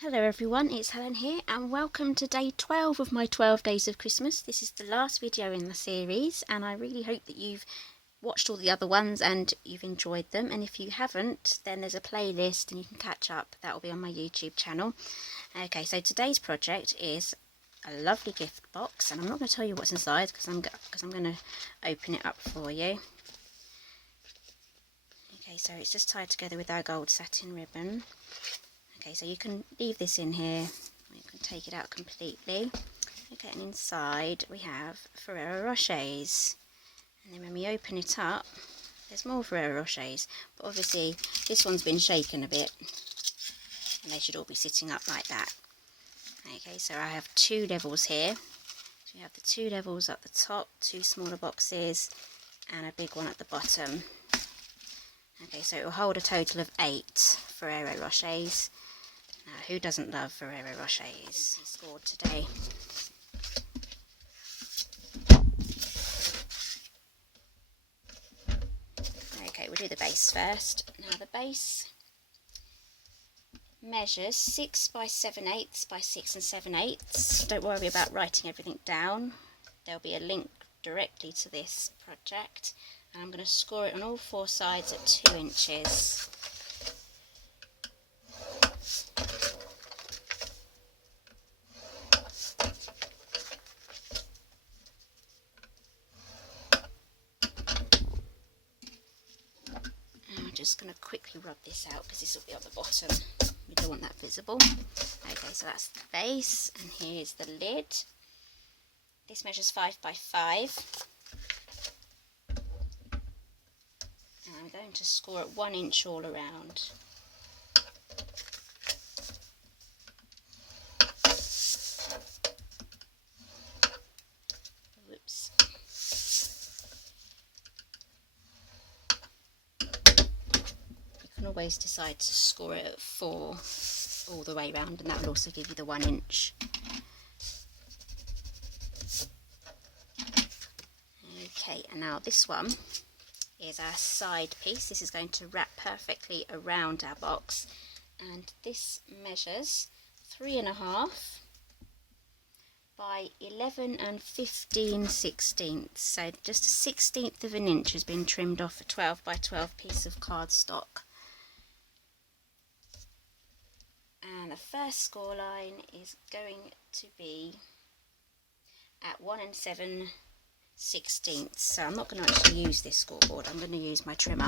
Hello everyone, it's Helen here and welcome to day 12 of my 12 days of Christmas. This is the last video in the series and I really hope that you've watched all the other ones and you've enjoyed them, and if you haven't then there's a playlist and you can catch up. That will be on my YouTube channel. Okay, so today's project is a lovely gift box and I'm not going to tell you what's inside because I'm going to open it up for you. Okay, so it's just tied together with our gold satin ribbon. Okay, so you can leave this in here, or you can take it out completely. Okay, and inside we have Ferrero Rochers. And then when we open it up, there's more Ferrero Rochers. But obviously this one's been shaken a bit, and they should all be sitting up like that. Okay, so I have two levels here. So we have the two levels up the top, two smaller boxes, and a big one at the bottom. Okay, so it will hold a total of 8 Ferrero Rochers. Now, who doesn't love Ferrero Rochers? He scored today. Okay, we'll do the base first. Now, the base measures 6 by 7/8 by 6 7/8. Don't worry about writing everything down. There'll be a link directly to this project. And I'm going to score it on all four sides at 2 inches. Just going to quickly rub this out because this will be on the bottom. We don't want that visible. Okay, so that's the base, and here's the lid. This measures 5 by 5. And I'm going to score at 1 inch all around. Whoops. Always decide to score it at 4 all the way around, and that will also give you the 1 inch. Okay, and now this one is our side piece. This is going to wrap perfectly around our box, and this measures 3.5 by 11 15/16. So just a 1/16 of an inch has been trimmed off a 12 by 12 piece of cardstock. And the first score line is going to be at 1 7/16. So I'm not going to actually use this scoreboard, I'm going to use my trimmer.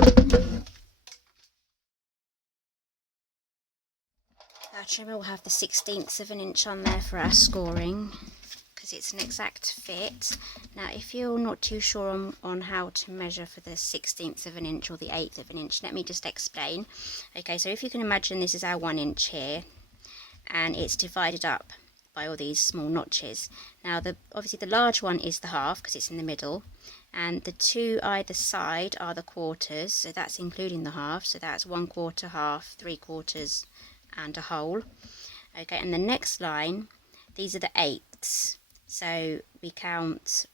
Our trimmer will have the 1/16 of an inch on there for our scoring, because it's an exact fit. Now if you're not too sure on how to measure for the 1/16 of an inch or the 1/8 of an inch, let me just explain. Okay, so if you can imagine, this is our 1 inch here, and it's divided up by all these small notches. Now obviously the large one is the half because it's in the middle, and the two either side are the quarters, so that's including the half, so that's 1/4, half, 3/4 and a whole. Okay, and the next line, these are the 8ths, so we count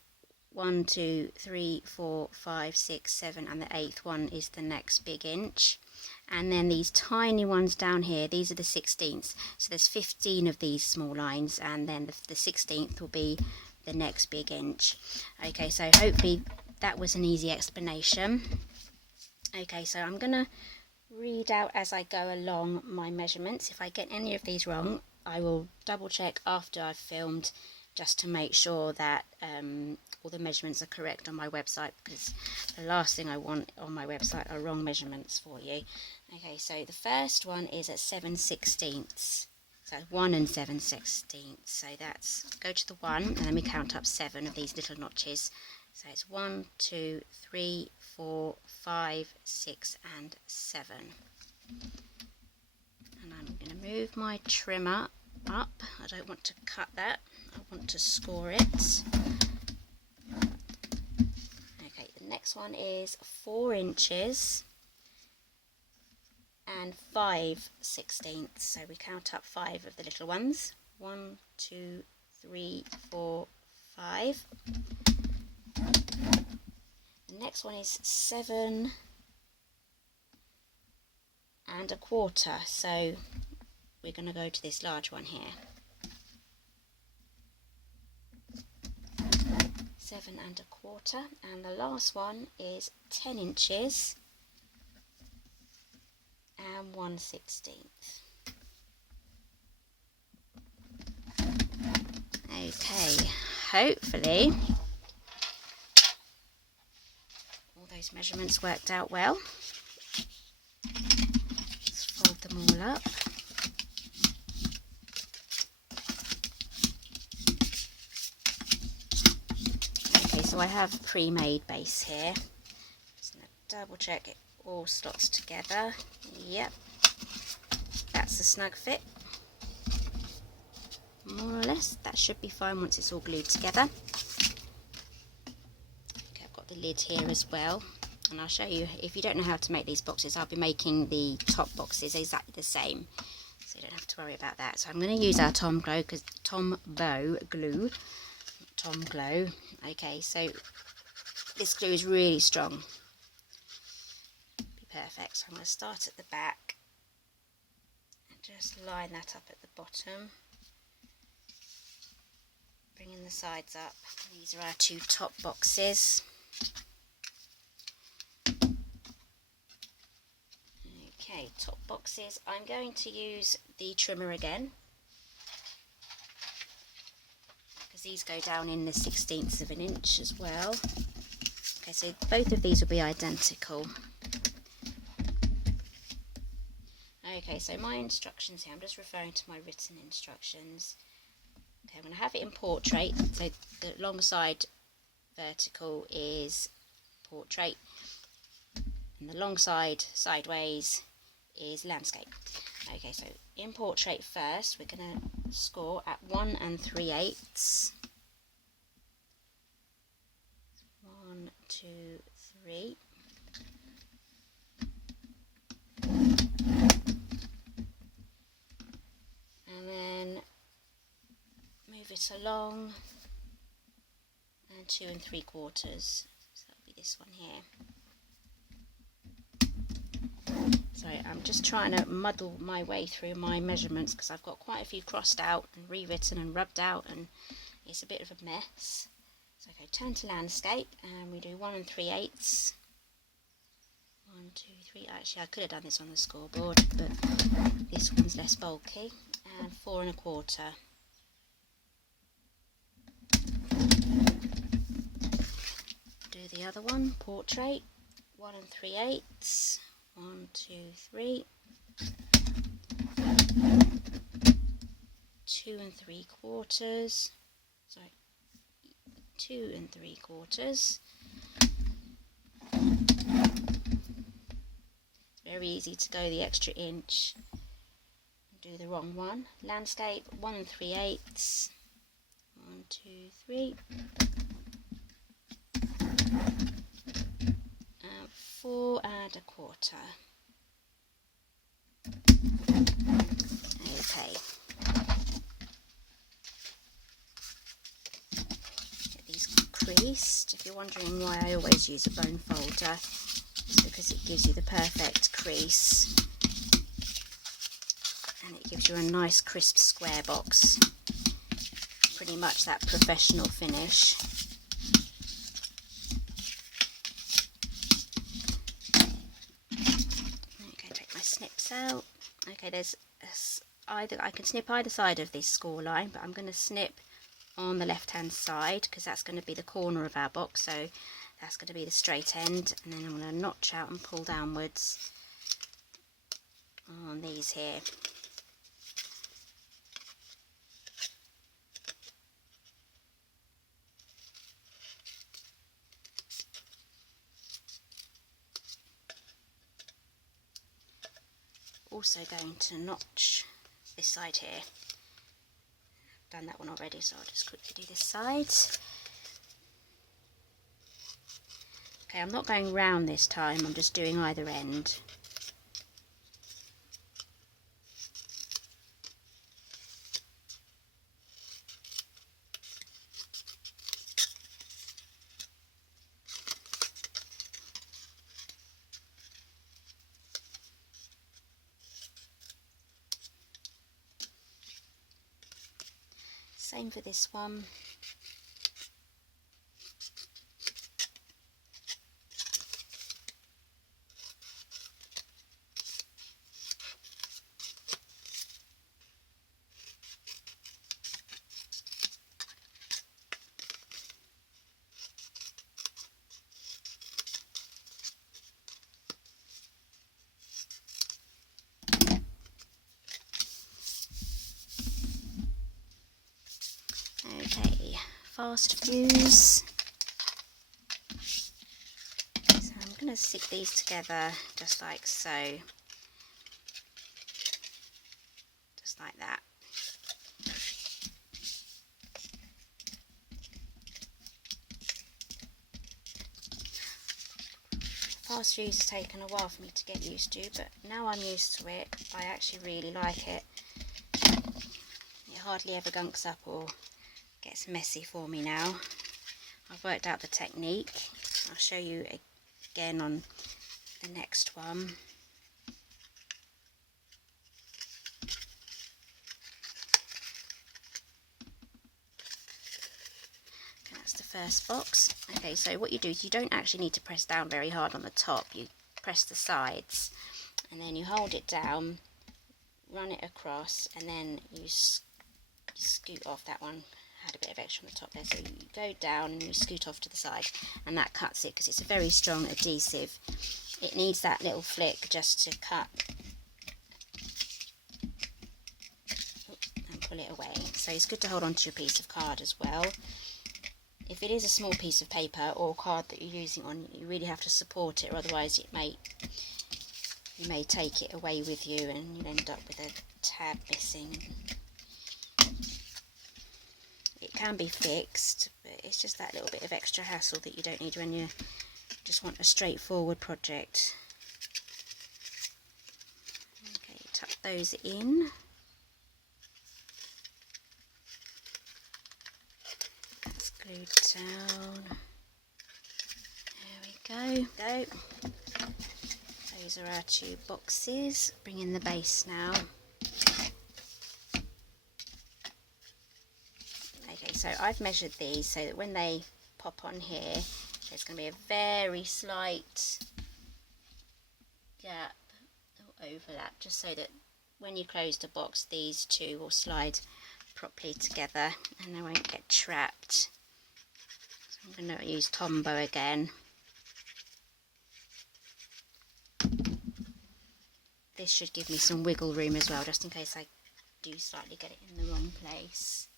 1 2 3 4 5 6 7, and the 8th one is the next big inch. And then these tiny ones down here, these are the 16ths. So there's 15 of these small lines, and then the 16th will be the next big inch. Okay, so hopefully that was an easy explanation. Okay, so I'm going to read out as I go along my measurements. If I get any of these wrong, I will double check after I've filmed, just to make sure that all the measurements are correct on my website, because the last thing I want on my website are wrong measurements for you. Okay, so the first one is at 7/16. So 1 7/16. So that's, go to the 1 and then we count up 7 of these little notches. So it's 1 2 3 4 5 6 and 7. And I'm going to move my trimmer up. I don't want to cut that, I want to score it. Okay, the next one is 4 inches and 5/16. So we count up 5 of the little ones. 1 2 3 4 5. The next one is 7 1/4. So we're going to go to this large one here. 7 1/4, and the last one is 10 inches and 1/16. Okay, hopefully all those measurements worked out well. Let's fold them all up. Okay, so I have a pre-made base here. Just going to double check it all slots together. Yep, that's the snug fit. More or less, that should be fine once it's all glued together. Okay, I've got the lid here as well, and I'll show you, if you don't know how to make these boxes, I'll be making the top boxes exactly the same, so you don't have to worry about that. So I'm going to use our Tom Glow glue. Okay, so this glue is really strong. Be perfect. So I'm going to start at the back and just line that up at the bottom. Bringing the sides up. These are our 2 top boxes. Okay, top boxes. I'm going to use the trimmer again, because these go down in the 1/16 of an inch as well. Okay, so both of these will be identical. Okay, so my instructions here, I'm just referring to my written instructions. Okay, I'm going to have it in portrait, so the long side vertical is portrait, and the long side sideways is landscape. Okay, so in portrait first, we're going to score at 1 3/8. 1, 2, 3. And then move it along, and 2 3/4. So that'll be this one here. Sorry, I'm just trying to muddle my way through my measurements because I've got quite a few crossed out and rewritten and rubbed out, and it's a bit of a mess. So okay, turn to landscape, and we do 1 3/8. 1, 2, 3. Actually, I could have done this on the scoreboard, but this one's less bulky. And 4 1/4. Do the other one, portrait. 1 3/8. 1, 2, 3. 2 3/4. Sorry, 2 3/4. It's very easy to go the extra inch and do the wrong one. Landscape, 1 3/8. 1, 2, 3. 4 1/4. Okay. Get these creased. If you're wondering why I always use a bone folder, it's because it gives you the perfect crease, and it gives you a nice crisp square box. Pretty much that professional finish. Snips out. Okay, there's either I can snip either side of this score line, but I'm going to snip on the left hand side because that's going to be the corner of our box, so that's going to be the straight end, and then I'm going to notch out and pull downwards on these here. Also going to notch this side here. I've done that one already, so I'll just quickly do this side. Okay, I'm not going round this time, I'm just doing either end. Same for this one. Okay, fast fuse. So I'm going to stick these together just like so. Just like that. Fast fuse has taken a while for me to get used to, but now I'm used to it. I actually really like it. It hardly ever gunks up or gets messy for me now. I've worked out the technique. I'll show you again on the next one. Okay, that's the first box. Okay, so what you do is you don't actually need to press down very hard on the top. You press the sides and then you hold it down, run it across, and then you scoot off that one. Had a bit of extra on the top there, so you go down and you scoot off to the side, and that cuts it because it's a very strong adhesive. It needs that little flick just to cut and pull it away. So it's good to hold on to your piece of card as well. If it is a small piece of paper or card that you're using on, you really have to support it, or otherwise you may take it away with you and you'll end up with a tab missing. It can be fixed, but it's just that little bit of extra hassle that you don't need when you just want a straightforward project. Okay, tuck those in. That's glued down. There we go. Those are our two boxes. Bring in the base now. Okay, so I've measured these so that when they pop on here, there's going to be a very slight gap or overlap, just so that when you close the box, these two will slide properly together and they won't get trapped. So I'm going to use Tombow again. This should give me some wiggle room as well, just in case I do slightly get it in the wrong place.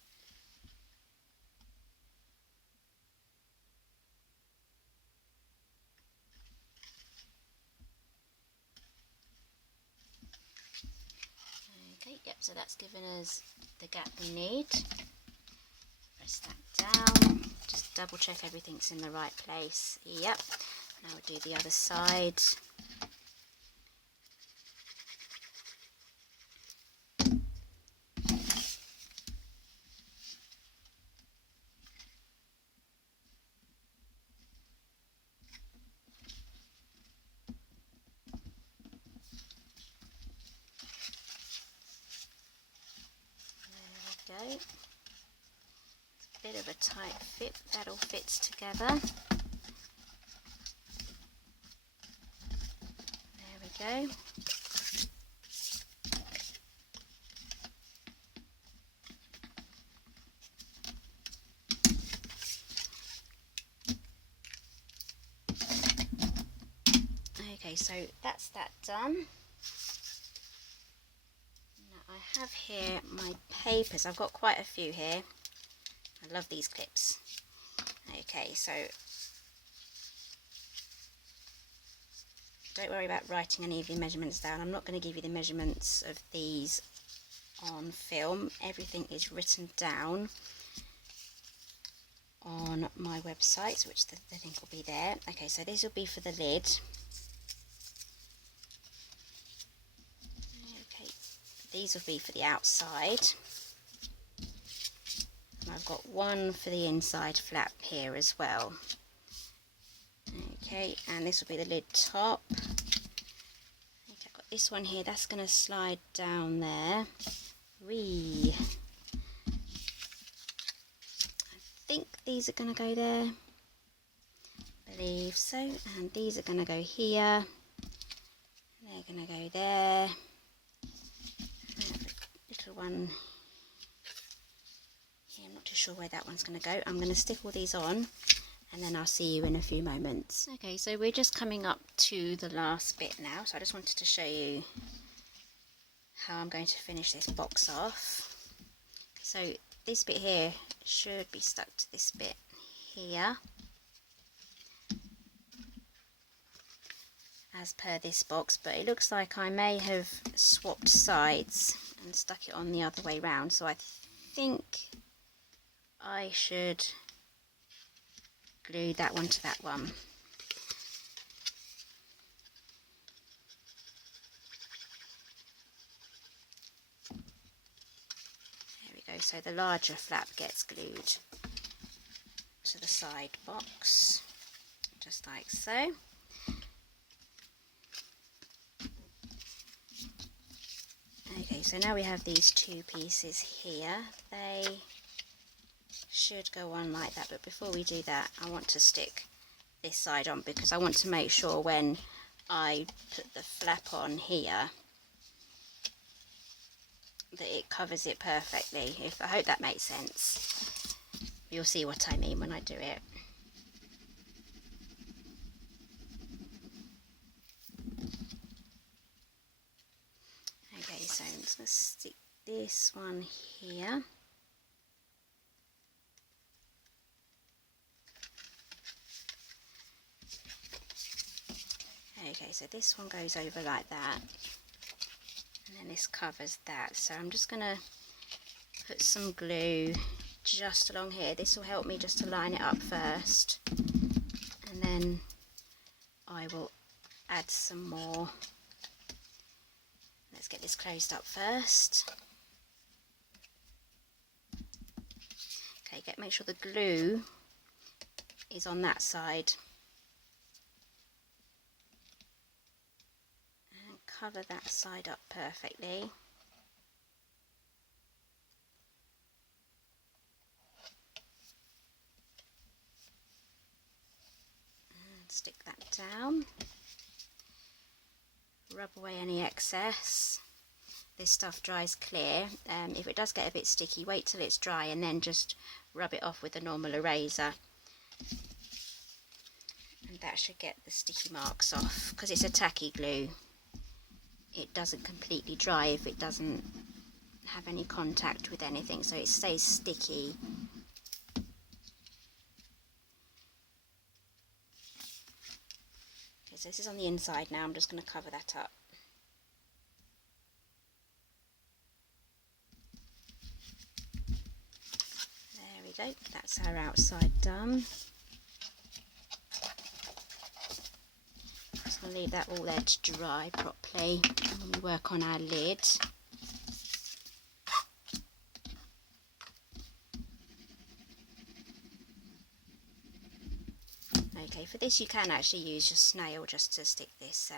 Okay, yep, so that's given us the gap we need. Press that down, just double check everything's in the right place. Yep, now we'll do the other side. Go. It's a bit of a tight fit, that all fits together. There we go. Okay, so that's that done. I have here my papers. I've got quite a few here. I love these clips. Okay, so don't worry about writing any of the measurements down. I'm not going to give you the measurements of these on film. Everything is written down on my website, which the link will be there. Okay, so these will be for the lid. These will be for the outside, and I've got one for the inside flap here as well. Okay, and this will be the lid top. Okay, I've got this one here, that's going to slide down there. Whee! these are going to go there. I believe so. And these are going to go here. They're going to go there. Little one here, I'm not too sure where that one's going to go. I'm going to stick all these on and then I'll see you in a few moments. Okay, so we're just coming up to the last bit now, so I just wanted to show you how I'm going to finish this box off. So this bit here should be stuck to this bit here, as per this box, but it looks like I may have swapped sides and stuck it on the other way round, so I think I should glue that one to that one. There we go, so the larger flap gets glued to the side box, just like so. Okay, so now we have these two pieces here. They should go on like that, but before we do that I want to stick this side on because I want to make sure when I put the flap on here that it covers it perfectly. I hope that makes sense. You'll see what I mean when I do it. Okay, so I'm just going to stick this one here. Okay, so this one goes over like that, and then this covers that. So I'm just going to put some glue just along here. This will help me just to line it up first, and then I will add some more. Let's get this closed up first. Okay, make sure the glue is on that side. Cover that side up perfectly. And stick that down. Rub away any excess. This stuff dries clear. If it does get a bit sticky, wait till it's dry and then just rub it off with a normal eraser. And that should get the sticky marks off, because it's a tacky glue. It doesn't completely dry if it doesn't have any contact with anything, so it stays sticky. Okay, so this is on the inside now. I'm just going to cover that up. There we go, that's our outside done. I'll leave that all there to dry properly when we work on our lid. Okay, for this you can actually use your snail just to stick this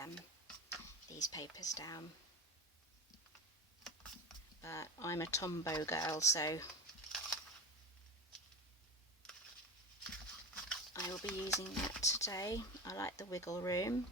these papers down. But I'm a Tombow girl, so I will be using that today. I like the wiggle room.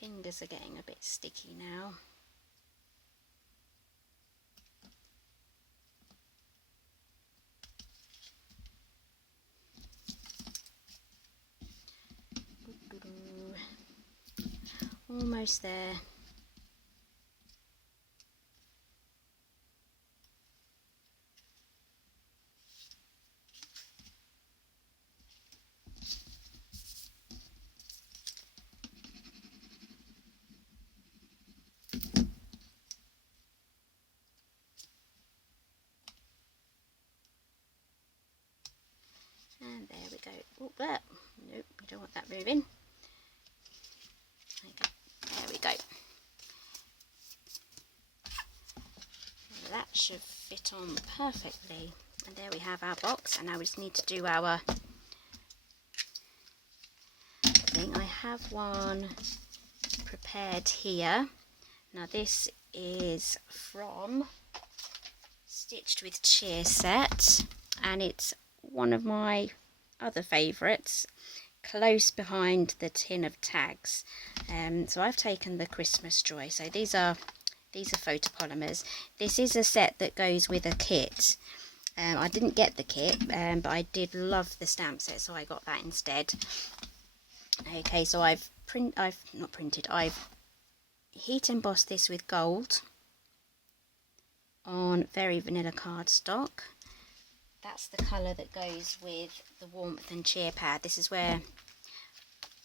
Fingers are getting a bit sticky now. Almost there. And there we go. Oh, that. Nope, you don't want that moving. we go. That should fit on perfectly. And there we have our box, and now we just need to do our thing. I have one prepared here. Now this is from Stitched with Cheer set, and it's one of my other favourites, close behind the tin of tags. So I've taken the Christmas Joy. So these are photopolymers. This is a set that goes with a kit. I didn't get the kit, but I did love the stamp set, so I got that instead. Okay, so I've heat embossed this with gold on very vanilla cardstock. That's the colour that goes with the warmth and cheer pad. This is where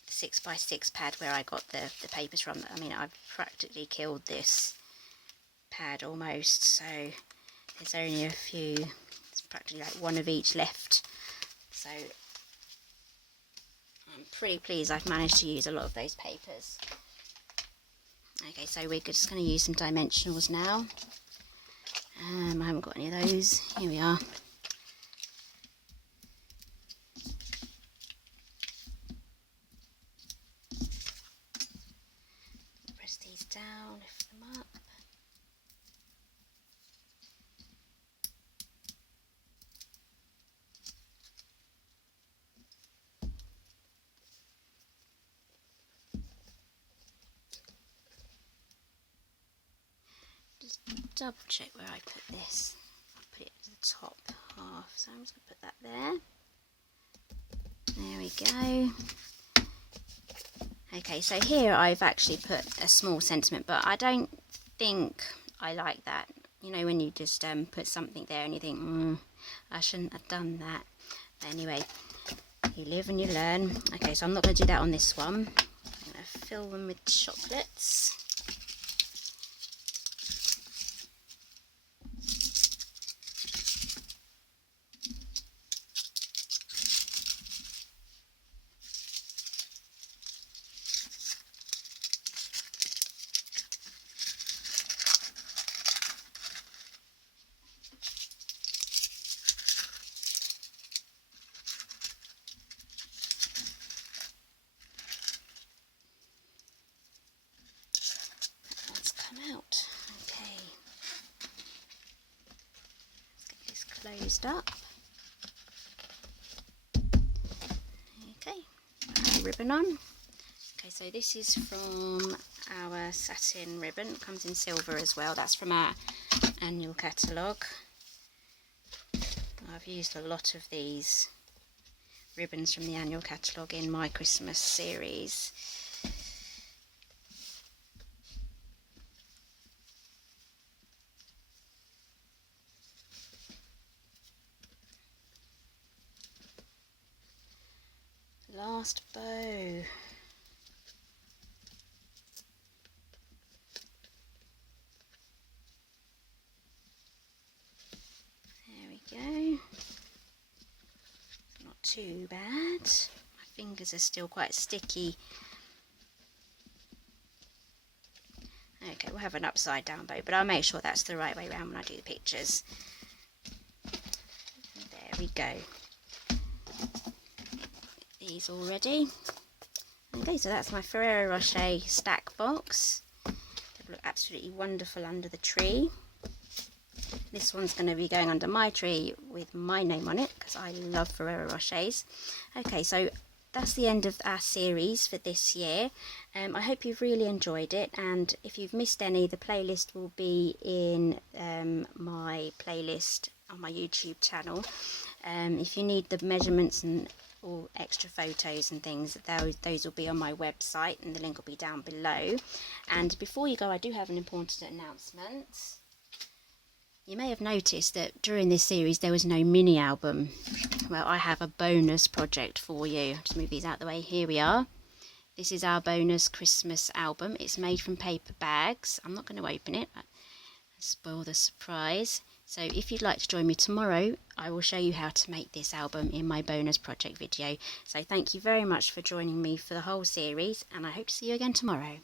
the 6x6 pad, where I got the papers from. I mean, I've practically killed this pad almost, so there's only a few. It's practically like one of each left, so I'm pretty pleased I've managed to use a lot of those papers. Okay, so we're just going to use some dimensionals now. I haven't got any of those. Here we are. Press these down, lift them up. Just double check where I put this. I'll put it to the top half, so I'm just going to put that there. There we go. Okay, so here I've actually put a small sentiment, but I don't think I like that. You know, when you just put something there and you think, I shouldn't have done that. Anyway, you live and you learn. Okay, so I'm not going to do that on this one. I'm going to fill them with chocolates. Out. Okay, let's get this closed up. Okay, ribbon on. Okay, so this is from our satin ribbon. It comes in silver as well. That's from our annual catalogue. I've used a lot of these ribbons from the annual catalogue in my Christmas series. Last bow. There we go. Not too bad. My fingers are still quite sticky. Okay, we'll have an upside down bow, but I'll make sure that's the right way around when I do the pictures. There we go. These already. Okay, so that's my Ferrero Rocher stack box. They look absolutely wonderful under the tree. This one's going to be going under my tree with my name on it because I love Ferrero Rochers. Okay, so that's the end of our series for this year. I hope you've really enjoyed it, and if you've missed any, the playlist will be in my playlist on my YouTube channel. If you need the measurements and all extra photos and things, those will be on my website, and the link will be down below. And before you go, I do have an important announcement. You may have noticed that during this series there was no mini album. Well, I have a bonus project for you. Just move these out of the way. Here we are. This is our bonus Christmas album. It's made from paper bags. I'm not going to open it. Spoil the surprise. So if you'd like to join me tomorrow, I will show you how to make this album in my bonus project video. So thank you very much for joining me for the whole series, and I hope to see you again tomorrow.